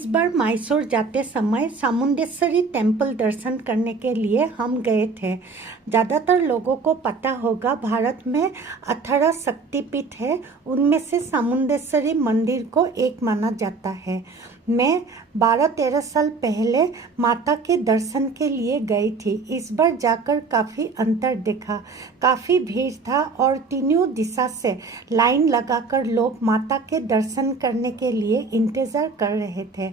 इस बार मैसूर जाते समय चामुंडेश्वरी टेम्पल दर्शन करने के लिए हम गए थे। ज़्यादातर लोगों को पता होगा भारत में 18 शक्तिपीठ है, उनमें से चामुंडेश्वरी मंदिर को एक माना जाता है। मैं 12-13 साल पहले माता के दर्शन के लिए गई थी। इस बार जाकर काफ़ी अंतर देखा। काफ़ी भीड़ था और तीनों दिशा से लाइन लगाकर लोग माता के दर्शन करने के लिए इंतज़ार कर रहे थे।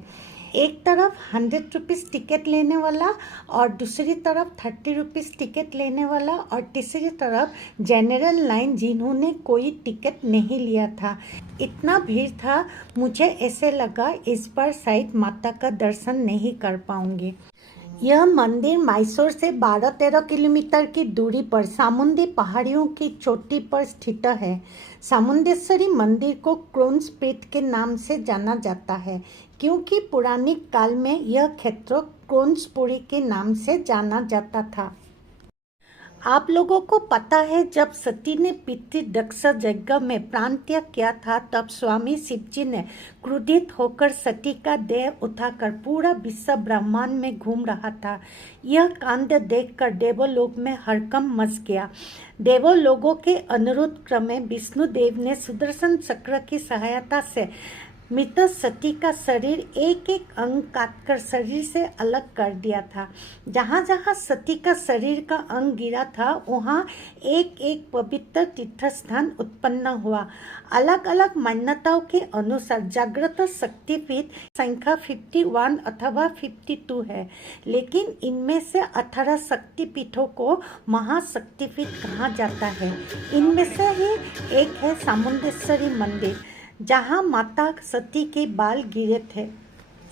एक तरफ 100 रुपीज़ टिकट लेने वाला और दूसरी तरफ 30 रुपीज़ टिकट लेने वाला और तीसरी तरफ जनरल लाइन जिन्होंने कोई टिकट नहीं लिया था। इतना भीड़ था, मुझे ऐसे लगा इस बार शायद माता का दर्शन नहीं कर पाऊंगी। यह मंदिर मैसूर से 12-13 किलोमीटर की दूरी पर चामुंडी पहाड़ियों की चोटी पर स्थित है। चामुंडेश्वरी मंदिर को क्रोन्स पीठ के नाम से जाना जाता है क्योंकि पुरानी काल में यह क्षेत्र क्रोन्सपुरी के नाम से जाना जाता था। आप लोगों को पता है जब सती ने पितृ दक्ष यज्ञ में प्राण त्याग किया था, तब स्वामी शिवजी ने क्रोधित होकर सती का देह उठाकर पूरा विश्व ब्रह्मांड में घूम रहा था। यह कांड देखकर देवलोक में हड़कंप मच गया। देवलोगों के अनुरोध क्रमे विष्णुदेव ने सुदर्शन चक्र की सहायता से मृत सती का शरीर एक एक अंग काटकर शरीर से अलग कर दिया था। जहाँ जहाँ सती का शरीर का अंग गिरा था वहाँ एक एक पवित्र तीर्थ स्थान उत्पन्न हुआ। अलग अलग मान्यताओं के अनुसार जागृत शक्तिपीठ संख्या 51 अथवा 52 है, लेकिन इनमें से 18 शक्तिपीठों को महाशक्तिपीठ कहा जाता है। इनमें से ही एक है चामुंडेश्वरी मंदिर, जहाँ माता सती के बाल गिरे थे।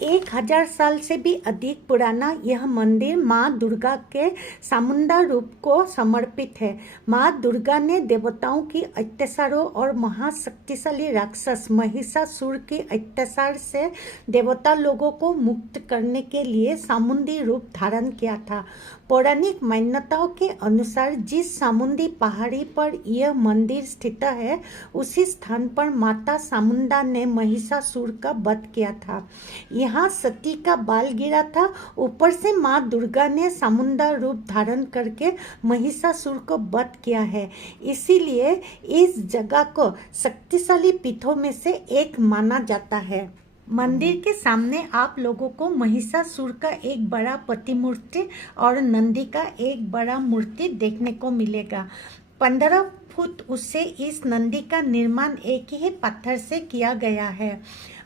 1000 साल से भी अधिक पुराना यह मंदिर माँ दुर्गा के चामुंडा रूप को समर्पित है। माँ दुर्गा ने देवताओं की अत्याचारों और महाशक्तिशाली राक्षस महिषासुर के अत्याचार से देवता लोगों को मुक्त करने के लिए चामुंडी रूप धारण किया था। पौराणिक मान्यताओं के अनुसार जिस चामुंडी पहाड़ी पर यह मंदिर स्थित है, उसी स्थान पर माता चामुंडा ने महिषासुर का वध किया था। यहाँ सती का बाल गिरा था। ऊपर से माँ दुर्गा ने चामुंडा रूप धारण करके महिषासुर को वध किया है, इसीलिए इस जगह को शक्तिशाली पीठों में से एक माना जाता है। मंदिर के सामने आप लोगों को महिषासुर का एक बड़ा प्रतिमूर्ति और नंदी का एक बड़ा मूर्ति देखने को मिलेगा। 15 फुट ऊंचे इस नंदी का निर्माण एक ही पत्थर से किया गया है।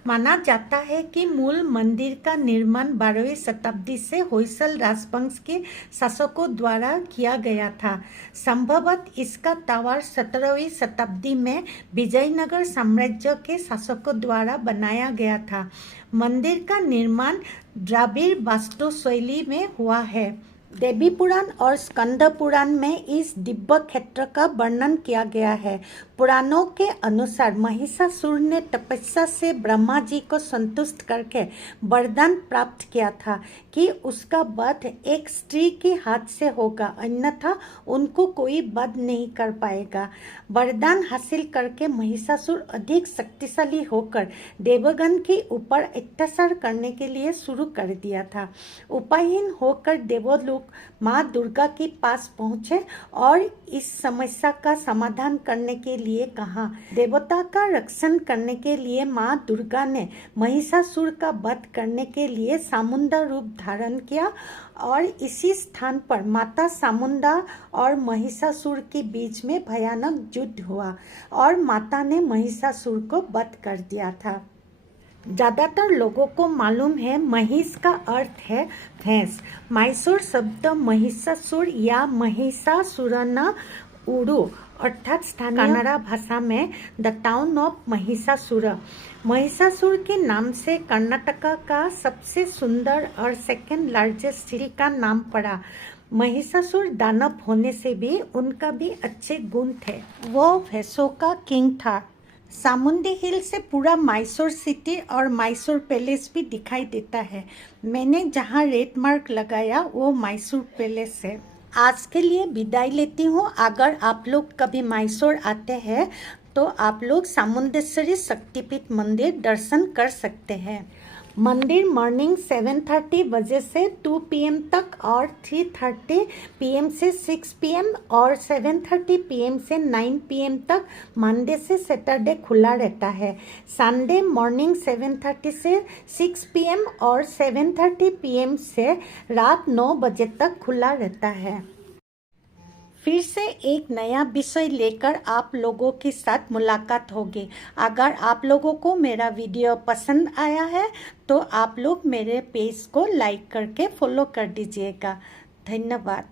माना जाता है कि मूल मंदिर का निर्माण 12वीं शताब्दी से होयसल राजवंश के शासकों द्वारा किया गया था। संभवतः इसका टावर 17वीं शताब्दी में विजयनगर साम्राज्य के शासकों द्वारा बनाया गया था। मंदिर का निर्माण द्रविड़ वास्तुशैली में हुआ है। देवी पुराण और स्कंद पुराण में इस दिव्य क्षेत्र का वर्णन किया गया है। पुराणों के अनुसार महिषासुर ने तपस्या से ब्रह्मा जी को संतुष्ट करके वरदान प्राप्त किया था कि उसका वध एक स्त्री के हाथ से होगा, अन्यथा उनको कोई वध नहीं कर पाएगा। वरदान हासिल करके महिषासुर अधिक शक्तिशाली होकर देवगण के ऊपर अत्याचार करने के लिए शुरू कर दिया था। उपायहीन होकर देवलोक माँ दुर्गा के पास पहुँचे और इस समस्या का समाधान करने के लिए कहा। देवता का रक्षण करने के लिए माँ दुर्गा ने महिषासुर का वध करने के लिए चामुंडा रूप धारण किया और इसी स्थान पर माता चामुंडा और महिषासुर के बीच में भयानक युद्ध हुआ और माता ने महिषासुर को वध कर दिया था। ज़्यादातर लोगों को मालूम है महिष का अर्थ है भैंस। मैसूर शब्द महिषासुर या महिषासुरन उड़ू अर्थात स्थानीय कन्नड़ा भाषा में the town of Mahishasura. Mahishasura के नाम से कर्नाटका का सबसे सुंदर और सेकेंड लार्जेस्ट सिटी का नाम पड़ा। महिषासुर दानव होने से भी उनका भी अच्छे गुण थे। वो भैंसों का किंग था। चामुंडी हिल से पूरा मैसूर सिटी और मैसूर पैलेस भी दिखाई देता है। मैंने जहाँ रेड मार्क लगाया वो मैसूर पैलेस है। आज के लिए विदाई लेती हूँ। अगर आप लोग कभी मैसूर आते हैं तो आप लोग चामुंडेश्वरी शक्तिपीठ मंदिर दर्शन कर सकते हैं। मंदिर मॉर्निंग 7:30 बजे से 2 PM तक और 3:30 PM से 6 PM और 7:30 PM से 9 PM तक मंडे से सैटरडे खुला रहता है। संडे मॉर्निंग 7:30 से 6 PM और 7:30 PM से रात 9 बजे तक खुला रहता है। फिर से एक नया विषय लेकर आप लोगों के साथ मुलाकात होगी। अगर आप लोगों को मेरा वीडियो पसंद आया है तो आप लोग मेरे पेज को लाइक करके फॉलो कर दीजिएगा। धन्यवाद।